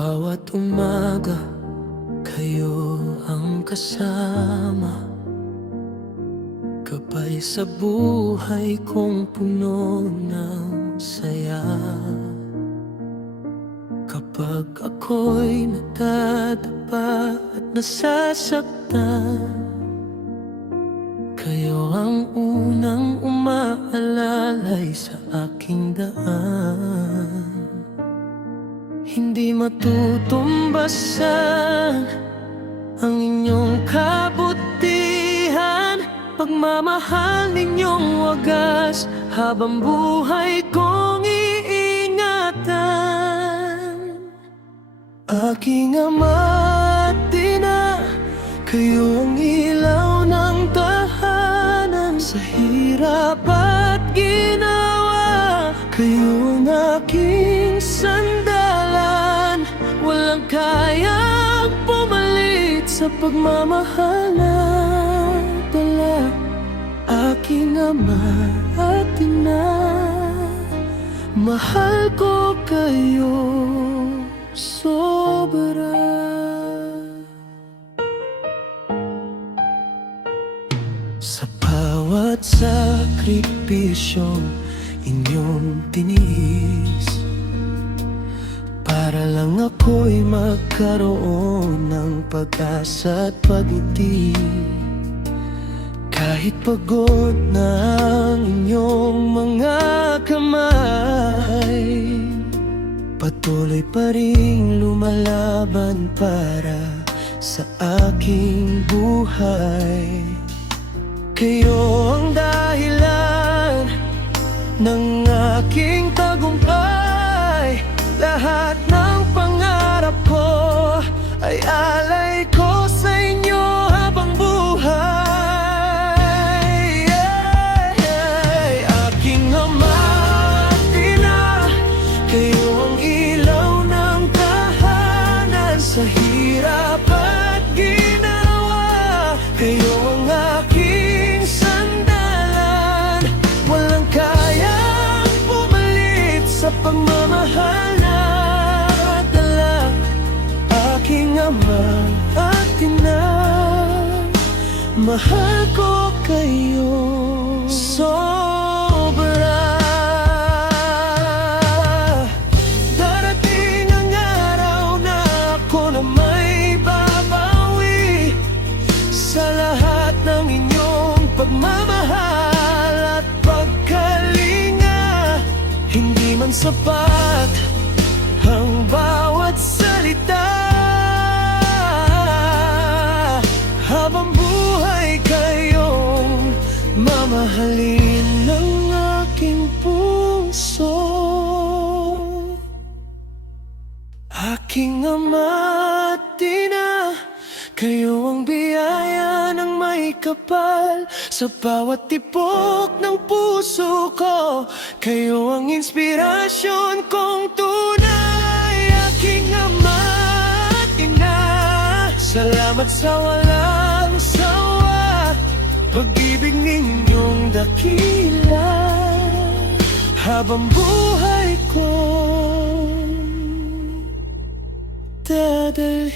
bawat umaga, kayo ang kasama. Gabay sa buhay kong puno ng saya. Kapag ako'y nadadapa at nasasaktan, kayo ang unang umaalalay sa aking daan. Hindi matutumbasan ang inyong kabutihan, pagmamahal ninyong wagas, habang buhay kong iingatan. Aking Ama at Ina, kayo ang ilaw ng tahanan. Sa hirap at ginawa, kayo ang aking sandalan. Walang kayang pumalit sa pagmamahal na dala. Aking Ama at Ina, mahal ko kayo sobra. Sa bawat sakripisyong inyong tiniis, para lang ako'y magkaroon ng pag-asa at pag-ibig. Kahit pagod na ang inyong mga kamay, patuloy pa ring lumalaban para sa aking buhay. Kayo ang dahilan ng aking tagumpay. Lahat ng pangarap ko ay alay ko sa inyo habang buhay. Aking Ama at Ina, kayo ang ilaw ng tahanan. Sa hirap at ginawa, kayo ang aking sandalan. Walang kayang pumalit sa pagmamahal na dala. Aking Ama at Ina, mahal ko kayo sobra. Darating ang araw na ako na may babawi sa lahat ng inyong pagmamahal at pagkalinga. Hindi man sapat ang bawat salita, habang buhay kayong mamahalin ng aking puso. Aking Ama at Ina, kayo ang biyaya ng may kapal sa bawat tibok ng puso ko. Kayo ang inspirasyon kong tunay. Aking Ama at Ina, salamat sa walang sawa. Pag-ibig ninyong dakila, habang buhay ko dadalhin.